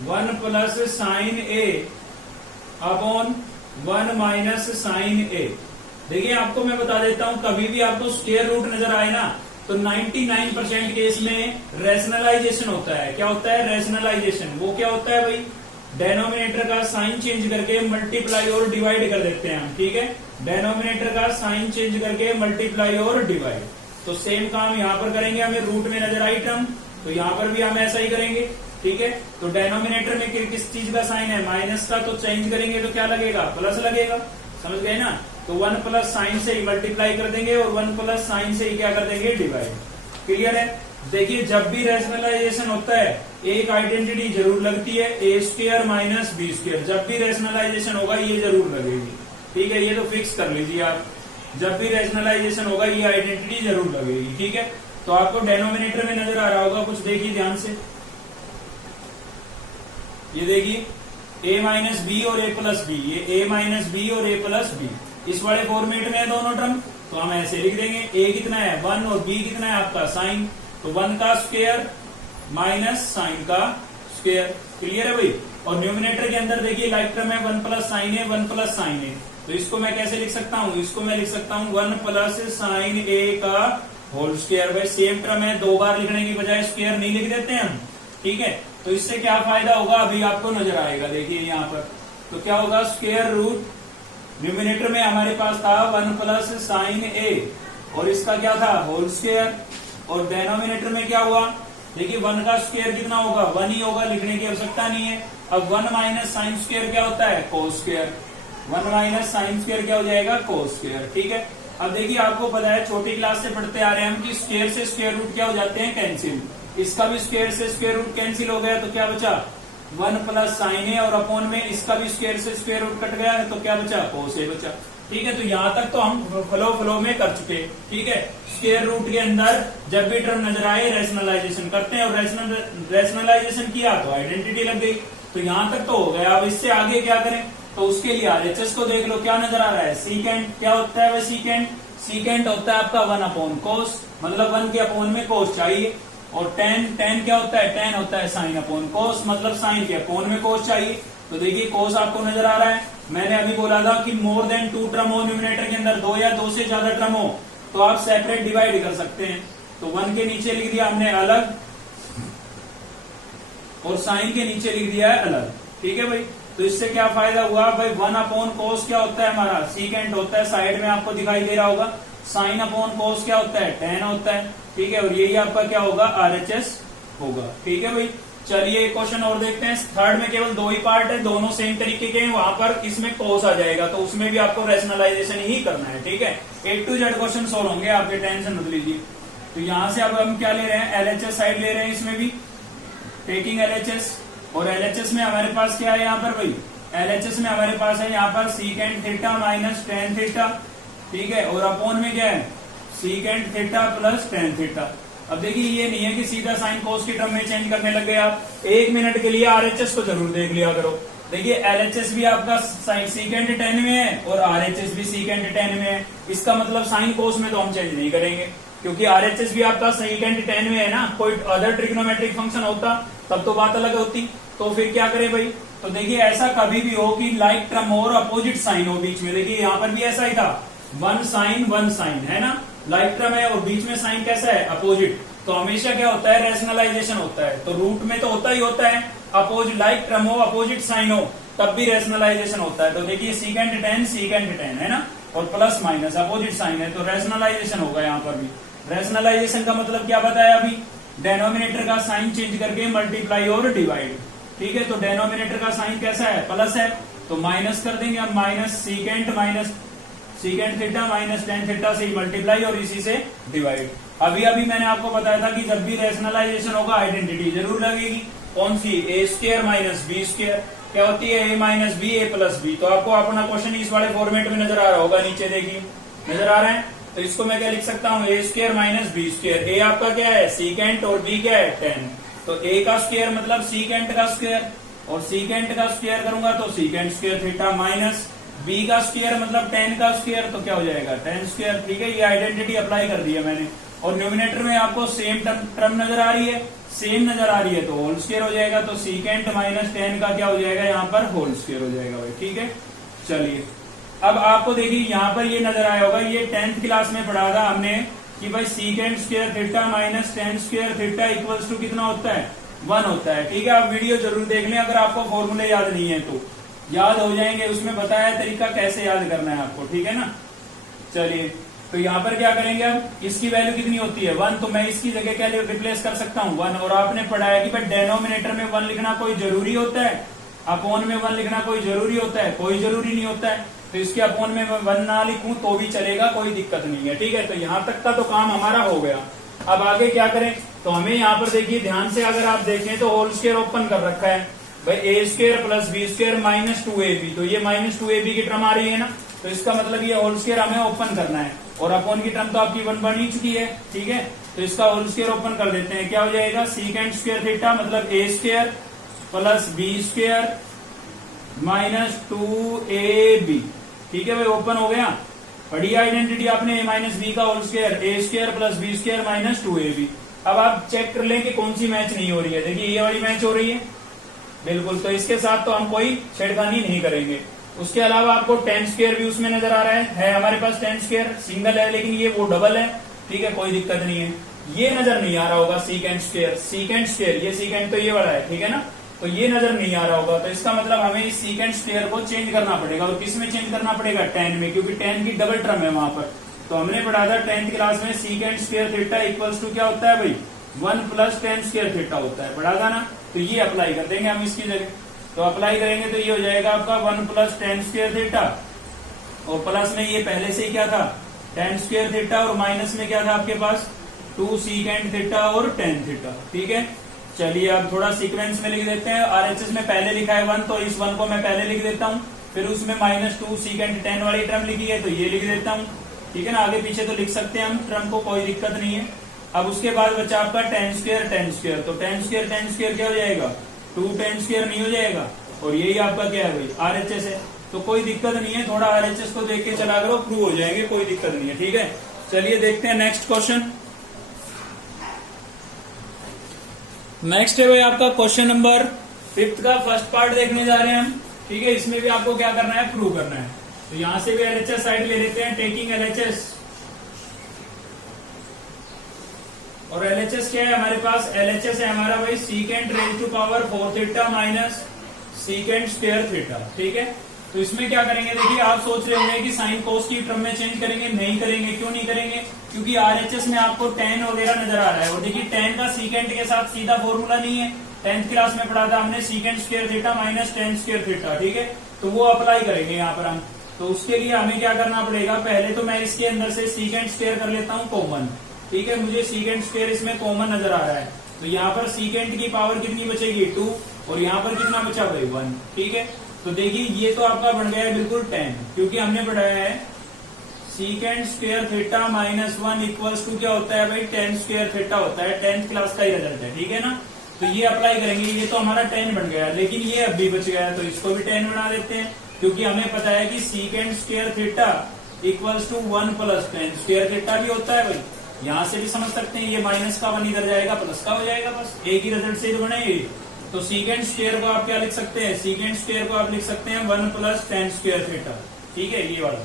1 प्लस साइन ए अपॉन 1 माइनस साइन ए। देखिए आपको मैं बता देता हूं, कभी भी आपको स्क्वायर रूट नजर आए ना तो 99% केस में रैशनलाइजेशन होता है। क्या होता है रैशनलाइजेशन, वो क्या होता है भाई, डेनोमिनेटर का साइन चेंज करके मल्टीप्लाई और डिवाइड कर देते हैं हम। ठीक है, डेनोमिनेटर का साइन चेंज करके मल्टीप्लाई और डिवाइड, तो सेम काम यहाँ पर करेंगे। हमें रूट में नजर आई टर्म, तो यहाँ पर भी हम ऐसा ही करेंगे। ठीक है, तो डेनोमिनेटर में किस चीज का साइन है माइनस का, तो चेंज करेंगे तो क्या लगेगा प्लस लगेगा, समझ गए ना। तो 1 प्लस साइन से ही मल्टीप्लाई कर देंगे और 1 प्लस साइन से ही क्या कर देंगे डिवाइड। क्लियर है। देखिए जब भी रैशनलाइजेशन होता है एक आइडेंटिटी जरूर लगती है, ए स्क्वायर माइनस बी स्क्वायर, जब भी रैशनलाइजेशन होगा ये जरूर लगेगी। ठीक है, ये तो फिक्स कर लीजिए आप, जब भी रैशनलाइजेशन होगा ये आइडेंटिटी जरूर लगेगी। ठीक है, तो आपको डेनोमिनेटर में नजर आ रहा होगा कुछ, देखिए ध्यान से, ये देखिए a माइनस बी और a प्लस बी, ये a माइनस बी और a प्लस बी इस वाले फॉर्मेट में है दोनों टर्म, तो हम ऐसे लिख देंगे। a कितना है 1 और b कितना है आपका साइन, तो 1 का स्क्वायर माइनस साइन का स्क्वायर। क्लियर है भाई। और न्यूमिनेटर के अंदर देखिए लाइक टर्म है 1 प्लस साइन है, 1 प्लस साइन है, तो इसको मैं कैसे लिख सकता हूँ, इसको मैं लिख सकता हूँ 1 प्लस साइन ए का होल स्क्वायर। भाई सेम टर्म है, 2 बार लिखने की बजाय स्क्वायर नहीं लिख देते हैं हम। ठीक है, तो इससे क्या फायदा होगा अभी आपको नजर आएगा। देखिए यहाँ पर तो क्या होगा, स्क्वायर रूट न्यूमिनेटर में हमारे पास था 1 प्लस साइन ए और इसका क्या था होल स्क्वायर, और डेनोमिनेटर में क्या हुआ, देखिए 1 का स्क्वायर कितना होगा 1 ही होगा, लिखने की आवश्यकता नहीं है। अब 1 माइनस साइन स्क्वायर क्या होता है cos square, 1 minus sine square क्या हो जाएगा कोस स्क्वायर। ठीक है, अब देखिए आपको पता है छोटी क्लास से पढ़ते आ रहे हैं हम कि स्क्वायर से स्क्वायर रूट क्या हो जाते हैं कैंसिल, इसका भी स्क्वायर से स्क्वायर रूट कैंसिल हो गया तो क्या बचा 1 प्लस साइन है, और अपॉन में इसका भी स्क्वायर से स्क्वायर रूट कट गया है तो क्या बचा कोस ए बचा। ठीक है, तो यहाँ तक तो हम फ्लो में कर चुके। ठीक है, स्क्वायर रूट के अंदर जब भी टर्म नजर आए रैशनलाइजेशन करते हैं, और रैशनलाइजेशन किया तो आइडेंटिटी लग गई, तो यहाँ तक तो हो गया। अब इससे आगे क्या करें, तो उसके लिए आरएचएस को देख लो क्या नजर आ रहा है, सीकेंड क्या होता है वह सीकेंड होता है आपका 1 अपॉन कोस, मतलब 1 के अपॉन में कोस चाहिए, और टेन क्या होता है, टेन होता है साइन अपॉन कोस, मतलब साइन के अपॉन में कोस चाहिए। तो देखिए कोस आपको नजर आ रहा है, मैंने अभी बोला था कि मोर देन 2 टर्म हो न्यूमिनेटर के अंदर, 2 या 2 से ज्यादा टर्म हो तो आप सेपरेट डिवाइड कर सकते हैं। तो 1 के नीचे लिख दिया हमने अलग, और साइन के नीचे लिख दिया है अलग। ठीक है भाई, तो इससे क्या फायदा हुआ भाई, 1 अपॉन कोस क्या होता है हमारा सीकेंड होता है, साइड में आपको दिखाई दे रहा होगा। साइन अपॉन कोस क्या होता है टेन होता है। ठीक है, और यही आपका क्या होगा आरएचएस होगा। ठीक है भाई, चलिए एक क्वेश्चन और देखते हैं। थर्ड में केवल 2 ही पार्ट है, दोनों सेम तरीके के हैं, वहां पर इसमें कोस आ जाएगा तो उसमें भी आपको रैशनलाइजेशन ही करना है। ठीक है, A to Z question solve होंगे, आपके टेंशन मत लीजिए। तो यहाँ से अब हम क्या ले रहे हैं, एलएचएस साइड ले रहे हैं, इसमें भी टेकिंग एलएचएस, और एलएचएस में हमारे पास क्या है यहाँ पर भाई, एलएचएस में हमारे पास है यहाँ पर secant theta minus tan theta. ठीक है, और अपॉन में क्या है secant theta plus tan theta. अब देखिए ये नहीं है कि सीधा साइन कोस के टर्म में चेंज करने लग गए आप, 1 मिनट के लिए आरएचएस को जरूर देख लिया करो। देखिए एलएचएस भी आपका साइन सीकेंड 10 में है और आरएचएस भी सीकेंड 10 में है, इसका मतलब साइन कोस में तो हम चेंज नहीं करेंगे, क्योंकि आरएचएस भी आपका सीकेंड 10 में है ना। कोई अदर ट्रिग्नोमेट्रिक फंक्शन होता तब तो बात अलग होती, तो फिर क्या करें भाई। तो देखिए ऐसा कभी भी हो कि लाइक टर्म और अपोजिट साइन हो बीच में, देखिए यहाँ पर भी ऐसा ही था 1 साइन 1 साइन है ना, लाइक टर्म है और बीच में साइन कैसा है, अपोजिट, तो हमेशा क्या होता है, रैशनलाइजेशन होता है। तो रूट में तो होता ही होता है, अपोजिट लाइक टर्म हो, अपोजिट साइन हो, तब भी रैशनलाइजेशन होता है। तो देखिए सीकेंट टेन है ना, और प्लस माइनस अपोजिट साइन है, तो रैशनलाइजेशन होगा यहाँ पर भी। रैशनलाइजेशन का मतलब क्या बताया अभी, डेनोमिनेटर का साइन चेंज करके मल्टीप्लाई और डिवाइड। ठीक है, तो डेनोमिनेटर का साइन कैसा है, प्लस है, तो माइनस कर देंगे अब, minus secant theta minus tan theta से मल्टीप्लाई और इसी से डिवाइड। अभी मैंने आपको बताया था कि जब भी रैशनलाइजेशन होगा आइडेंटिटी जरूर लगेगी। कौन सी, ए स्क्वायर माइनस बी स्क्वायर, क्या होती है, A minus B A plus B. तो आपको अपना क्वेश्चन इस वाले फॉर्मेट में नजर आ रहा होगा, नीचे देखिए नजर आ रहा है। तो इसको मैं क्या लिख सकता हूँ, ए स्क्वायर माइनस बी स्क्वायर। ए आपका क्या है, सीकेंट, और बी क्या है, टेन। तो ए का स्क्वायर मतलब सीकेंट का स्क्वायर, और सीकेंट का स्क्वायर करूंगा तो secant square theta minus B का स्क्वायर मतलब टेन का स्क्वायर, तो क्या हो जाएगा, टेन स्क्वायर। ठीक है, ये आइडेंटिटी अप्लाई कर दी है मैंने। और न्यूमिनेटर में आपको सेम टर्म नजर आ रही है, सेम नजर आ रही है, तो होल स्क्वायर हो जाएगा। तो सीकेंट माइनस टेन का क्या हो जाएगा, यहाँ पर होल स्क्वायर हो जाएगा भाई। ठीक है, चलिए अब आपको देखिए यहाँ पर ये नजर आया होगा, ये 10th क्लास में पढ़ा था हमने कि भाई secant square theta minus tan square theta equals to कितना होता है, 1 होता है। ठीक है, आप वीडियो जरूर देख लें, अगर आपको फॉर्मूले याद नहीं है तो याद हो जाएंगे, उसमें बताया तरीका कैसे याद करना है आपको। ठीक है ना, चलिए तो यहाँ पर क्या करेंगे, अब इसकी वैल्यू कितनी होती है, 1, तो मैं इसकी जगह क्या रिप्लेस कर सकता हूँ, 1। और आपने पढ़ाया कि भाई डेनोमिनेटर में 1 लिखना कोई जरूरी होता है, अपोन में 1 लिखना कोई जरूरी होता है, कोई जरूरी नहीं होता है। तो इसके अपोन में 1 ना लिखूं तो भी चलेगा, कोई दिक्कत नहीं है। ठीक है, तो यहाँ तक का तो काम हमारा हो गया। अब आगे क्या करें, तो हमें यहाँ पर देखिए ध्यान से, अगर आप देखें तो होल स्क्वायर ओपन कर रखा है भाई, A square plus B square minus 2ab, तो ये माइनस 2ab की टर्म आ रही है ना, तो इसका मतलब ये होल स्क्वायर हमें ओपन करना है, और अपॉन की टर्म तो आपकी 1 बन ही चुकी है। ठीक है, तो इसका होल स्क्वायर ओपन कर देते हैं, क्या हो जाएगा, सीकेंट स्क्वायर थीटा मतलब A square plus B square minus 2ab। ठीक है भाई, ओपन हो गया। पढ़ी आइडेंटिटी आपने, ए माइनस बी का whole square, A square plus B square minus 2ab। अब आप चेक कर लें कि कौन सी मैच नहीं हो रही है। देखिए ये वाली मैच हो रही है बिल्कुल, तो इसके साथ तो हम कोई छेड़खानी नहीं करेंगे। उसके अलावा आपको टेन स्क्वायर भी उसमें नजर आ रहा है हमारे पास टेन स्क्वायर सिंगल है, लेकिन ये वो डबल है। ठीक है, कोई दिक्कत नहीं है। ये नजर नहीं आ रहा होगा सीकेंट स्क्वायर, ये सीकेंट तो ये वाला है, ठीक है ना, तो ये नजर नहीं आ रहा होगा। तो इसका मतलब हमें इस सीकेंट स्क्वायर को चेंज करना पड़ेगा, और किस में चेंज करना पड़ेगा, टेन में, क्योंकि टेन की डबल टर्म है वहां पर। तो हमने पढ़ा था 10th क्लास में secant square theta equals to क्या होता है भाई, 1 प्लस टेन स्क्वायर थीटा होता है, पढ़ा था ना। तो ये अप्लाई कर देंगे हम इसकी जगह, तो अप्लाई करेंगे तो ये हो जाएगा आपका 1 प्लस टेन स्क्वायर थीटा, और प्लस में ये पहले से ही क्या था, टेन स्क्वायर थीटा, और माइनस में क्या था आपके पास 2 सीकेंट थीटा और टेन थीटा। ठीक है, चलिए अब थोड़ा सीक्वेंस में लिख देते हैं। आरएचएस में पहले लिखा है 1, तो इस 1 को मैं पहले लिख देता हूँ, फिर उसमें माइनस 2 सीकेंट टेन वाली टर्म लिखी है तो ये लिख देता हूँ। ठीक है ना, आगे पीछे तो लिख सकते हैं हम टर्म को, कोई दिक्कत नहीं है। अब उसके बाद बचा आपका टेन स्क्वायर, तो टेन स्क्वायर क्या हो जाएगा, 2 टेन स्क्वायर नहीं हो जाएगा, और यही आपका क्या है भाई, आरएचएस है। तो कोई दिक्कत नहीं है, थोड़ा आरएचएस को देख के चला करो, प्रूव हो जाएंगे, कोई दिक्कत नहीं है। ठीक है, चलिए देखते हैं नेक्स्ट क्वेश्चन। नेक्स्ट है भाई आपका क्वेश्चन नंबर 5th का फर्स्ट पार्ट देखने जा रहे हैं हम। ठीक है, इसमें भी आपको क्या करना है, प्रूव करना है। तो यहां से भी एलएचएस साइड ले लेते हैं, टेकिंग एलएचएस। और एलएचएस क्या है हमारे पास, एलएचएस है हमारा भाई secant raise to power 4 theta minus secant square theta. ठीक है, तो इसमें क्या करेंगे, देखिए आप सोच रहे होंगे कि साइन कोस की टर्म में चेंज करेंगे, नहीं करेंगे। क्यों नहीं करेंगे, क्योंकि आरएचएस में आपको टेन वगैरह नजर आ रहा है, और देखिए टेन का सीकेंट के साथ सीधा फॉर्मूला नहीं है। 10th क्लास में पढ़ा था हमने secant square theta minus tan square theta. ठीक है, तो वो अप्लाई करेंगे यहाँ पर हम। तो उसके लिए हमें क्या करना पड़ेगा, पहले तो मैं इसके अंदर से सीकेंट स्क्वायर कर लेता हूँ कॉमन। ठीक है, मुझे सीकेंट स्क्वायर इसमें कॉमन नजर आ रहा है, तो यहाँ पर सीकेंट की पावर कितनी बचेगी, 2, और यहाँ पर कितना बचा भाई, 1। ठीक है, तो देखिए ये तो आपका बन गया है बिल्कुल 10, क्योंकि हमने पढ़ाया है secant square theta minus 1 equals to क्या होता है भाई, टेन स्क्वायर थीटा होता है। 10th क्लास का ही रिजल्ट है। ठीक है ना, तो ये अप्लाई करेंगे, ये तो हमारा 10 बन गया, लेकिन ये अब भी बच गया है, तो इसको भी 10 बना देते हैं, क्योंकि हमें पता है कि secant square theta equals to 1 plus tan square theta भी होता है भाई। यहां से भी समझ सकते हैं, ये माइनस का 1 इधर जाएगा, प्लस का हो जाएगा, बस एक ही रिजल्ट से बने ये। तो सीकेंट स्क्वायर को आप क्या लिख सकते हैं, सीकेंट स्क्वायर को आप लिख सकते हैं 1 प्लस टेन स्क्वायर थीटा। ठीक है, ये वाला।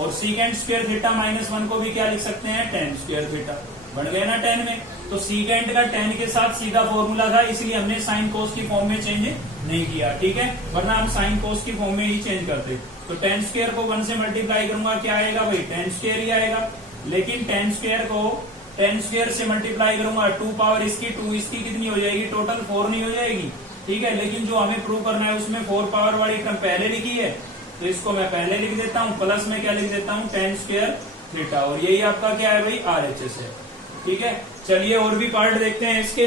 और सीकेंड स्क्वायर थीटा माइनस 1 को भी क्या लिख सकते हैं, टेन स्क्वायर थीटा। बन गए ना 10 में। तो सीकेंड का 10 के साथ सीधा फॉर्मूला था, इसलिए हमने साइन कोस की फॉर्म में चेंज नहीं किया, ठीक है, वरना हम साइन कोस की फॉर्म में ही चेंज करते। तो 10 स्क्वायर को 1 से मल्टीप्लाई करूंगा, क्या आएगा भाई, 10 स्क्वायर ही आएगा। लेकिन 10 स्क्वायर को 10 स्क्वायर से मल्टीप्लाई करूंगा, 2 पावर इसकी 2 इसकी कितनी हो जाएगी, टोटल 4 नहीं हो जाएगी, ठीक है। लेकिन जो हमें प्रूव करना है उसमें 4 पावर वाली टर्म पहले लिखी है, तो इसको मैं पहले लिख देता हूँ, प्लस में क्या लिख देता हूँ, 10 स्क्वायर थीटा। और यही आपका क्या है भाई, RHS है, ठीक है। चलिए और भी पार्ट देखते हैं इसके।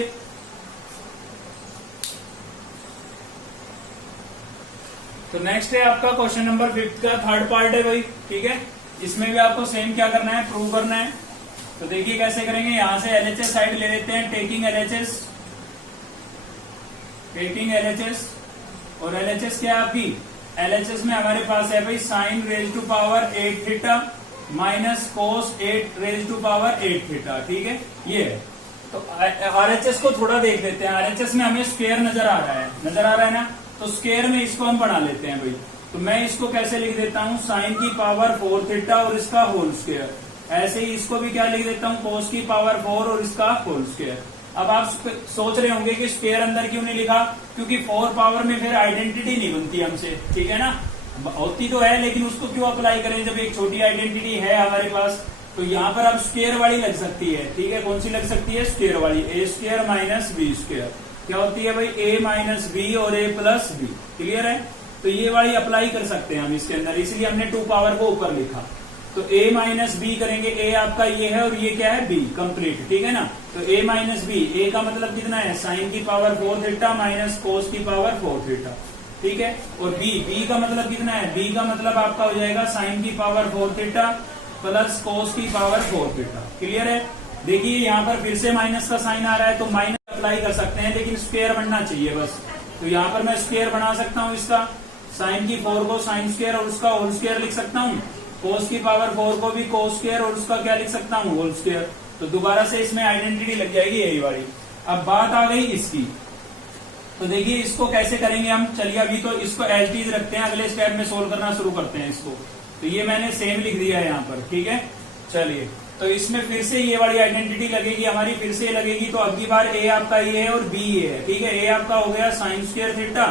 तो नेक्स्ट है आपका क्वेश्चन नंबर 5 का थर्ड पार्ट है भाई, ठीक है। इसमें भी आपको सेम क्या करना है, प्रूव करना है। तो देखिए कैसे करेंगे, यहां से LHS साइड ले लेते हैं, टेकिंग LHS और LHS क्या है आपकी, LHS में हमारे पास है भाई sine raise to power 8 theta minus cos 8 raise to power 8 theta, ठीक है, ये है। तो RHS को थोड़ा देख लेते हैं। RHS में हमें स्क्वायर नजर आ रहा है ना, तो स्क्वायर में इसको हम बना लेते हैं भाई। तो मैं इसको कैसे लिख देता हूँ, साइन की पावर 4 थीटा और इसका होल स्क्वायर। ऐसे ही इसको भी क्या लिख देता हूँ, कोस की पावर 4 और इसका होल स्क्वायर। अब आप सोच रहे होंगे कि स्क्वायर अंदर क्यों नहीं लिखा, क्योंकि 4 पावर में फिर आइडेंटिटी नहीं बनती हमसे, ठीक है ना, होती तो है लेकिन उसको क्यों अप्लाई करें जब एक छोटी आइडेंटिटी है हमारे पास। तो यहाँ पर अब स्क्वायर वाली लग सकती है, ठीक है, कौन सी लग सकती है, स्क्वायर वाली, ए स्क्वायर माइनस बी स्क्वायर। क्या होती है भाई, ए माइनस बी और ए प्लस बी, क्लियर है। तो ये वाली अप्लाई कर सकते हैं हम इसके अंदर, इसलिए हमने 2 पावर को ऊपर लिखा। तो a माइनस बी करेंगे, a आपका ये है और ये क्या है, b कंप्लीट, ठीक है ना। तो a माइनस बी, a का मतलब कितना है, साइन की पावर 4 थीटा माइनस कोस की पावर 4 थीटा, ठीक है। और b का मतलब कितना है, b का मतलब आपका हो जाएगा साइन की पावर 4 थीटा प्लस कोस की पावर 4 थीटा, क्लियर है। देखिए यहाँ पर फिर से माइनस का साइन आ रहा है, तो माइनस अप्लाई कर सकते हैं, लेकिन स्क्वायर बनना चाहिए बस। तो यहाँ पर मैं स्क्वायर बना सकता हूँ इसका, साइन की 4 को साइन स्क्वायर और उसका होल स्क्वायर लिख सकता हूँ, कोस की पावर 4 को भी कोस स्क्वायर और उसका क्या लिख सकता हूँ, होल स्क्वायर। तो दोबारा से इसमें आइडेंटिटी लग जाएगी यही वाली। अब बात आ गई इसकी, तो देखिए इसको कैसे करेंगे हम। चलिए अभी तो इसको एज इट इज रखते हैं, अगले स्टेप में सोल्व करना शुरू करते हैं इसको। तो ये मैंने सेम लिख दिया है यहाँ पर, ठीक है। चलिए तो इसमें फिर से ये वाली आइडेंटिटी लगेगी हमारी, फिर से लगेगी। तो अब की बार ए आपका ये है और बी ये है, ठीक है। ए आपका हो गया साइन स्क्वायर थीटा,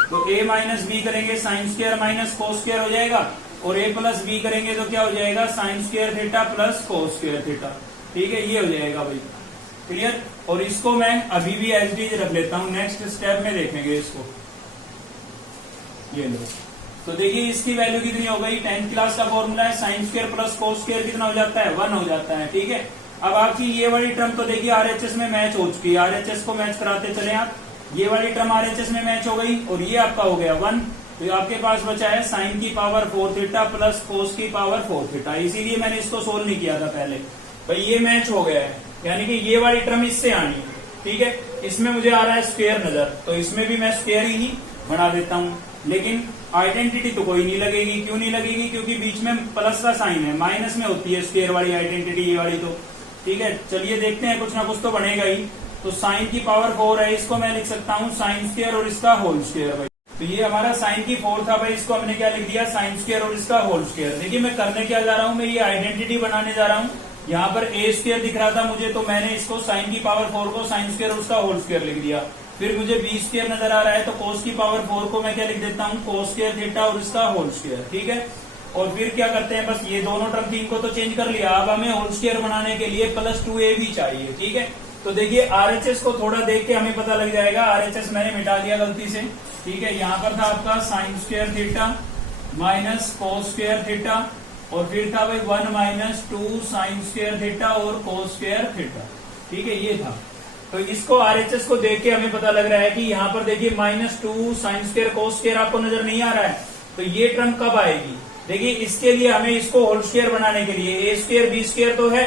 तो ए माइनस बी करेंगे, sine square minus cos square हो जाएगा। और ए प्लस बी करेंगे तो क्या हो जाएगा, sign square theta plus cos square theta, ठीक है, ये हो जाएगा भाई, क्लियर। और इसको मैं अभी भी एज इट इज रख लेता हूँ, नेक्स्ट स्टेप में देखेंगे इसको। ये लो, तो देखिए इसकी वैल्यू कितनी हो गई, 10th क्लास का फॉर्मूला है, sine square plus cos square कितना हो जाता है, 1 हो जाता है, ठीक है। अब आपकी ये वाली टर्म तो देखिए RHS में मैच हो चुकी है, RHS को मैच कराते चले आप। ये वाली टर्म RHS में मैच हो गई और ये आपका हो गया 1। तो आपके पास बचा है साइन की पावर 4 थीटा प्लस कोस की पावर 4 थीटा। इसीलिए मैंने इसको सोल्व नहीं किया था पहले, भाई ये मैच हो गया है, यानी कि ये वाली टर्म इससे आनी है, ठीक है। इसमें मुझे आ रहा है स्क्वायर नजर, तो इसमें भी मैं स्क्वायर ही बना देता हूँ। लेकिन आइडेंटिटी तो कोई नहीं लगेगी, क्यों नहीं लगेगी, क्योंकि बीच में प्लस का साइन है, माइनस में होती है स्क्वायर वाली आइडेंटिटी, ये वाली तो, ठीक है। चलिए देखते हैं, कुछ ना कुछ तो बनेगा ही। तो साइन की पावर 4 है, इसको मैं लिख सकता हूँ साइन स्क्वायर और इसका होल स्क्वायर भाई। तो ये हमारा साइन की 4 था भाई, इसको हमने क्या लिख दिया, साइन स्क्वायर और इसका होल स्क्वायर। देखिए मैं करने क्या जा रहा हूँ, मैं ये आइडेंटिटी बनाने जा रहा हूँ। यहाँ पर ए स्क्वायर दिख रहा था मुझे, तो मैंने इसको साइन की पावर 4 को साइन स्क्वायर और उसका होल स्क्वायर लिख दिया। फिर मुझे बी स्क्वायर नजर आ रहा है, तो कोस की पावर 4 को मैं क्या लिख देता हूँ, कोस स्क्वायर थीटा और इसका होल स्क्वायर, ठीक है। और फिर क्या करते हैं, बस ये दोनों टर्म 3 को तो चेंज कर लिया, अब हमें होल स्क्वायर बनाने के लिए प्लस 2a भी चाहिए, ठीक है। तो देखिए RHS को थोड़ा देख के हमें पता लग जाएगा। RHS मैंने मिटा दिया गलती से, ठीक है। यहाँ पर था आपका sign square theta minus cos square theta, और फिर था भाई 1 माइनस 2 साइन स्क्वायर थीटा और कोस स्क्वायर थीटा, ठीक है, ये था। तो इसको RHS को देख के हमें पता लग रहा है कि यहाँ पर देखिए -2 साइन स्क्वायर कोस स्क्वायर आपको नजर नहीं आ रहा है, तो ये टर्म कब आएगी। देखिए इसके लिए हमें इसको होल स्क्वायर बनाने के लिए ए स्क्वायर बी स्क्वायर तो है,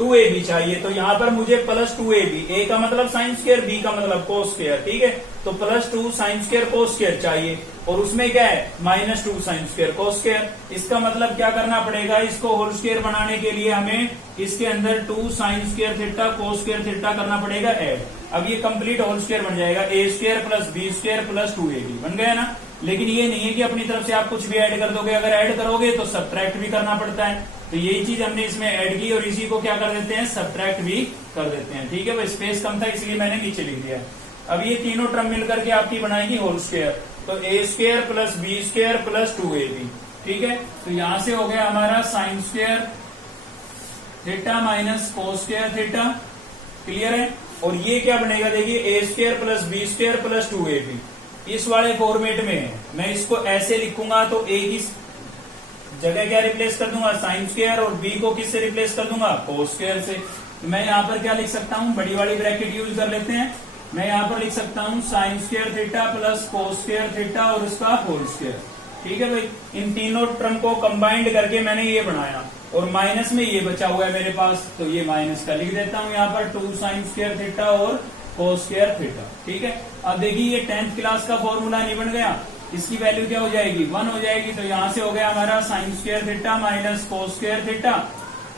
2ab चाहिए। तो यहाँ पर मुझे प्लस 2ab, ए का मतलब साइन स्क्वायर, बी का मतलब कोस स्क्वायर, ठीक है। तो plus 2 sine square cos square चाहिए, और उसमें क्या है -2 साइन स्क्वायर कोस स्क्वायर। इसका मतलब क्या करना पड़ेगा, इसको होल स्क्वायर बनाने के लिए हमें इसके अंदर 2 sign square theta cos square theta करना पड़ेगा ऐड। अब ये कंप्लीट होल स्क्वायर बन जाएगा, A square plus B square plus 2ab बन गया ना। लेकिन ये नहीं है कि अपनी तरफ से आप कुछ भी ऐड कर दोगे, अगर ऐड करोगे तो सब्ट्रैक्ट भी करना पड़ता है। तो यही चीज हमने इसमें ऐड की और इसी को क्या कर देते हैं, सब्ट्रैक्ट भी कर देते हैं। ठीक है भाई, स्पेस कम था इसलिए मैंने नीचे लिख दिया है। अब ये तीनों टर्म मिलकर के आपकी बनाएगी होल स्क्वायर, तो A square plus B square plus 2ab। ठीक है, तो यहां से हो गया हमारा sine square theta minus cos square theta. Clear है। और ये क्या बनेगा, देखिए A square plus B square plus 2ab। इस वाले फॉर्मेट में मैं इसको ऐसे लिखूंगा तो ए की जगह क्या रिप्लेस कर दूंगा, साइन स्क्वायर, और बी को किससे रिप्लेस कर दूंगा, कोस स्क्वायर से। तो मैं यहाँ पर क्या लिख सकता हूँ, बड़ी वाली ब्रैकेट यूज कर लेते हैं। मैं यहाँ पर लिख सकता हूँ sign square theta plus cos square theta और उसका होल स्क्वायर। ठीक है भाई, इन तीनों टर्म को कंबाइंड करके मैंने ये बनाया, और माइनस में ये बचा हुआ है मेरे पास, तो ये माइनस का लिख देता हूँ यहाँ पर 2 साइन स्क्वायर थीटा और कोस स्क्वायर थीटा। ठीक है, अब देखिए ये 10th क्लास का फॉर्मूला नहीं बन गया, इसकी वैल्यू क्या हो जाएगी, 1 हो जाएगी। तो यहाँ से हो गया हमारा sine square theta minus cos square theta,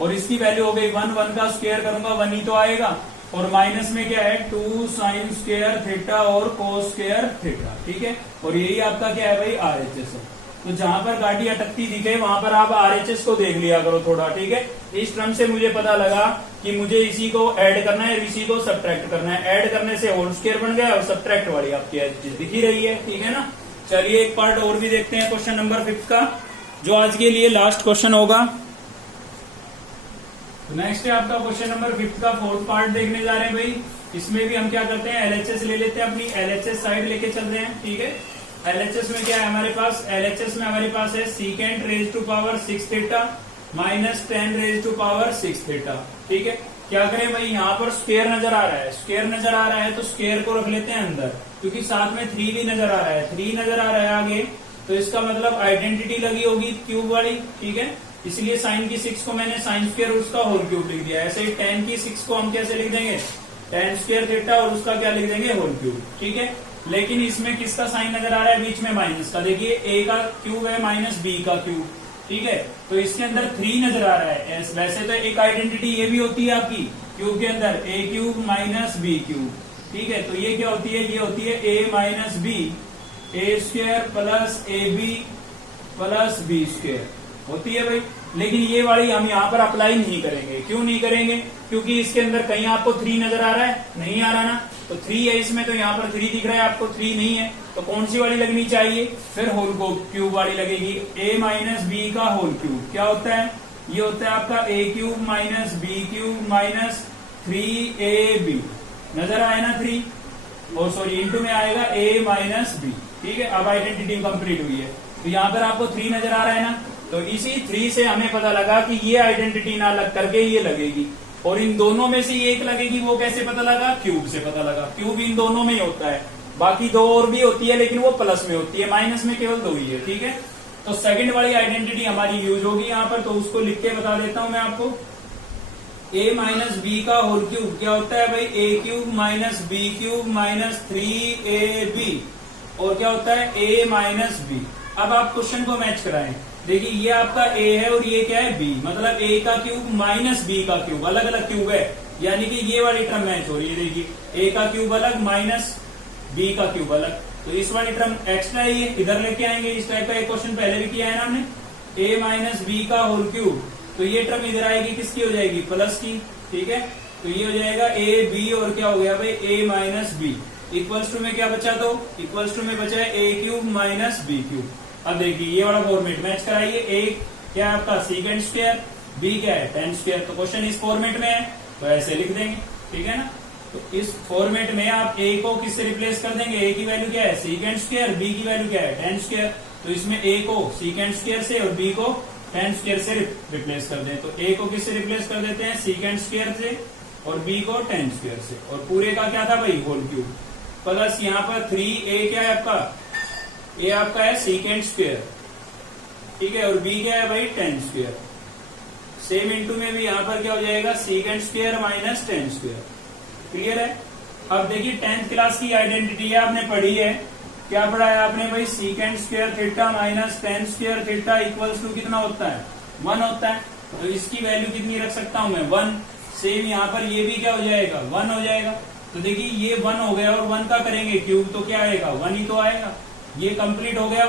और इसकी वैल्यू हो गई 1 का स्क्वायर करूंगा 1 ही तो आएगा, और माइनस में क्या है 2 साइन स्क्वायर थीटा और कोस स्क्वायर थीटा। ठीक है, और यही आपका क्या है भाई, RHS है। तो जहां पर गाड़ी अटकती दिखे वहां पर आप RHS को देख लिया करो थोड़ा। ठीक है, इस टर्म से मुझे पता लगा कि मुझे इसी को ऐड करना है, इसी को सब्ट्रैक्ट करना है। ऐड करने से होल स्क्वायर बन गया और सब्ट्रैक्ट वाली आपकी RHS दिख ही रही है। ठीक है ना। चलिए एक पार्ट और भी देखते हैं, क्वेश्चन नंबर 5 का, जो आज के लिए लास्ट क्वेश्चन होगा। नेक्स्ट है आपका क्वेश्चन नंबर 5 का 4th पार्ट देखने जा रहे हैं भाई। इसमें भी हम क्या करते हैं, LHS ले लेते हैं, अपनी LHS साइड लेके चलते हैं। ठीक है, LHS में क्या है हमारे पास, LHS में हमारे पास है secant raise to power 6 theta minus 10 raise to power 6 theta. ठीक है, क्या करें भाई, यहाँ पर स्क्वायर नजर आ रहा है, स्क्वायर नजर आ रहा है तो स्क्वायर को रख लेते हैं अंदर, क्योंकि साथ में 3 भी नजर आ रहा है, 3 नजर आ रहा है आगे, तो इसका मतलब आइडेंटिटी लगी होगी क्यूब वाली। ठीक है, इसलिए साइन की 6 को मैंने साइन स्क्वायर उसका होल क्यूब लिख दिया। ऐसे ही 10 की 6 को हम कैसे लिख देंगे, 10 स्क्वायर थीटा और उसका क्या लिख देंगे, होल क्यूब। ठीक है, लेकिन इसमें किसका साइन नजर आ रहा है, बीच में माइनस का। देखिए ए का क्यूब है माइनस बी का क्यूब। ठीक है, तो इसके अंदर 3 नजर आ रहा है। वैसे तो एक आइडेंटिटी ये भी होती है आपकी क्यूब के अंदर, ए क्यूब माइनस बी क्यूब। ठीक है, तो ये क्या होती है, ये होती है A minus B, A square plus A B plus B square होती है भाई। लेकिन ये वाली हम यहाँ पर अप्लाई नहीं करेंगे। क्यों नहीं करेंगे, क्योंकि इसके अंदर कहीं आपको 3 नजर आ रहा है, नहीं आ रहा ना, तो 3 है इसमें, तो यहाँ पर 3 दिख रहा है आपको, 3 नहीं है, तो कौन सी वाली लगनी चाहिए, फिर होल क्यूब वाली लगेगी। ए माइनस बी का होल क्यूब क्या होता है, ये होता है आपका A cube minus B cube minus 3ab। नजर आया ना 3, और सॉरी इंटू में आएगा a माइनस बी। ठीक है, अब आइडेंटिटी कंप्लीट हुई है, तो यहाँ पर आपको 3 नजर आ रहा है ना, तो इसी 3 से हमें पता लगा कि ये आइडेंटिटी ना लग करके ये लगेगी, और इन दोनों में से एक लगेगी। वो कैसे पता लगा, क्यूब से पता लगा। क्यूब इन दोनों में ही होता है, बाकी 2 और भी होती है लेकिन वो प्लस में होती है, माइनस में केवल 2 ही है। ठीक है, तो सेकंड वाली आइडेंटिटी हमारी यूज होगी यहाँ पर, तो उसको लिख के बता देता हूं मैं आपको। a माइनस बी का होल क्यूब क्या होता है भाई, A cube minus B cube minus 3ab, और क्या होता है a माइनस बी। अब आप क्वेश्चन को मैच कराएं। देखिए ये आपका a है और ये क्या है b, मतलब a का क्यूब माइनस b का क्यूब, अलग अलग क्यूब है, यानी कि ये वाली टर्म मैच हो रही है। देखिए a का क्यूब अलग माइनस b का क्यूब अलग, तो इस वाली टर्म एक्स्ट्रा है, ये इधर लेके आएंगे। इस टाइप का एक क्वेश्चन पहले भी किया है ना हमने, a माइनस बी का होल क्यूब, तो ये टर्म इधर आएगी, किसकी हो जाएगी, प्लस की। ठीक है, तो ये हो जाएगा a b, और क्या हो गया भाई a minus b, equals to में क्या बचा, तो इक्वल्स टू में बचा है a cube minus B cube. अब देखिए ये वाला फॉर्मेट मैच कराइए, a क्या है आपका सीकेंड स्क्वायर, b क्या है 10 स्क्वायर, तो क्वेश्चन इस फॉर्मेट में है तो ऐसे लिख देंगे। ठीक है ना, तो इस फॉर्मेट में आप a को किससे रिप्लेस कर देंगे, a की वैल्यू क्या है सीकेंड स्क्वायर, b की वैल्यू क्या है 10 स्क्वायर, तो इसमें a को सीकेंड स्क्वायर से और b को 10 स्क्वायर से रिप्लेस कर दें। तो a को किससे रिप्लेस कर देते हैं, सीकेंड स्क्वायर से, और b को 10 स्क्वायर से, और पूरे का क्या था भाई होल क्यूब, प्लस यहाँ पर 3a क्या है आपका, a आपका है सीकेंड स्क्वायर। ठीक है, और b क्या है भाई 10 स्क्वायर। सेम इंटू में भी यहाँ पर क्या हो जाएगा, secant square minus 10 square. Clear है। अब देखिए 10th क्लास की आइडेंटिटी है, आपने पढ़ी है, क्या पढ़ा है आपने भाई, secant square theta minus 10 square theta equals to कितना होता है, 1 होता है। तो इसकी वैल्यू कितनी रख सकता हूं मैं, 1। सेम यहाँ पर ये भी क्या हो जाएगा, 1 हो जाएगा। तो देखिए ये 1 हो गया, और 1 का करेंगे क्यूब तो क्या आएगा, 1 ही तो आएगा। ये कंप्लीट हो गया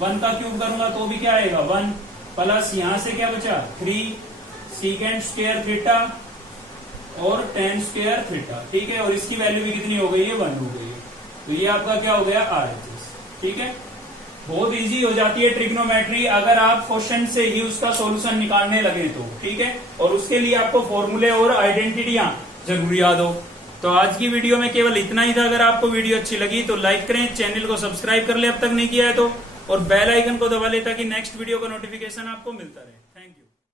1 का क्यूब करूंगा तो भी क्या आएगा 1 प्लस यहां से क्या बचा 3 सीकेंड स्क्वायर थीटा और टेन स्क्वायर थीटा, ठीक है। और इसकी वैल्यू भी कितनी हो गई है 1 हो गई है। तो ये आपका क्या हो गया RHS, ठीक है। बहुत इजी हो जाती है ट्रिग्नोमेट्री अगर आप क्वेश्चन से ही उसका सॉल्यूशन निकालने लगे तो, ठीक है। और उसके लिए आपको फॉर्मूले और आइडेंटिटियां जरूर याद हो। तो आज की वीडियो में केवल इतना ही था। अगर आपको वीडियो अच्छी लगी तो लाइक करें, चैनल को सब्सक्राइब कर ले अब तक नहीं किया है तो, और बेल आइकन को दबा ले ताकि नेक्स्ट वीडियो का नोटिफिकेशन आपको मिलता रहे।